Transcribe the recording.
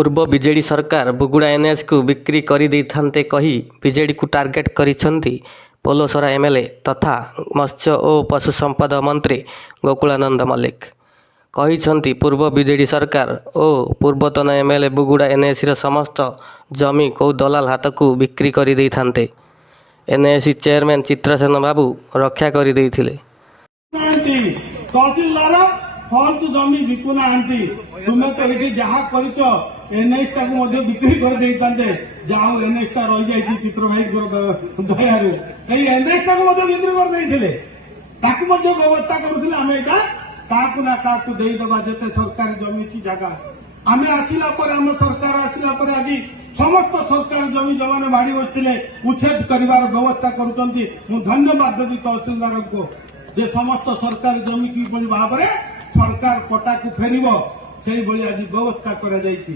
ପୂର୍ବ ବିଜେଡି ସରକାର ବୁଗୁଡ଼ା ଏନ୍ଏସ୍କୁ ବିକ୍ରି କରିଦେଇଥାନ୍ତେ କହି ବିଜେଡିକୁ ଟାର୍ଗେଟ କରିଛନ୍ତି ପୋଲସରା ଏମ୍ଏଲ୍ଏ ତଥା ମତ୍ସ୍ୟ ଓ ପଶୁ ସମ୍ପଦ ମନ୍ତ୍ରୀ ଗୋକୁଳାନନ୍ଦ ମଲ୍ଲିକ। କହିଛନ୍ତି ପୂର୍ବ ବିଜେଡି ସରକାର ଓ ପୂର୍ବତନ ଏମ୍ଏଲ୍ଏ ବୁଗୁଡ଼ା ଏନ୍ଏସିର ସମସ୍ତ ଜମି କେଉଁ ଦଲାଲ ହାତକୁ ବିକ୍ରି କରିଦେଇଥାନ୍ତେ। ଏନ୍ଏସି ଚେୟାରମ୍ୟାନ୍ ଚିତ୍ରସେନ ବାବୁ ରକ୍ଷା କରିଦେଇଥିଲେ। ତହସିଲଦାର ଫଲ୍ସ ଜମି ବିକୁ ନାହାନ୍ତି। ତୁମେ ତ ଏଠି ଯାହା କରିଛ ଏନ୍ଏସ୍ ଟାକୁ ମଧ୍ୟ ବିକ୍ରି କରିଦେଇଥାନ୍ତେ। ଯାହା ହଉ ଏନ୍ଏସ୍ ଟା ରହିଯାଇଛି ଚିତ୍ର ଭାଇଙ୍କର ଦୟାରୁ। ଏଇ ଏନ୍ଏସ୍ ଟାକୁ ମଧ୍ୟ ବିକ୍ରି କରିଦେଇଥିଲେ, ତାକୁ ମଧ୍ୟ ବ୍ୟବସ୍ଥା କରୁଥିଲେ। ଆମେ ଏଇଟା କାହାକୁ ନା କାହାକୁ ଦେଇଦେବା, ଯେତେ ସରକାରୀ ଜମି ଅଛି ଜାଗା ଅଛି। ଆମେ ଆସିଲା ପରେ, ଆମ ସରକାର ଆସିଲା ପରେ ଆଜି ସମସ୍ତ ସରକାରୀ ଜମି ଯେଉଁମାନେ ଭାଡ଼ି ବସିଥିଲେ ଉଚ୍ଛେଦ କରିବାର ବ୍ୟବସ୍ଥା କରୁଛନ୍ତି। ମୁଁ ଧନ୍ୟବାଦ ଦେବି ତହସିଲଦାରଙ୍କୁ ଯେ ସମସ୍ତ ସରକାରୀ ଜମି କିଭଳି ଭାବରେ ସରକାର ପଟାକୁ ଫେରିବ ସେଇଭଳି ଆଜି ବ୍ୟବସ୍ଥା କରାଯାଇଛି।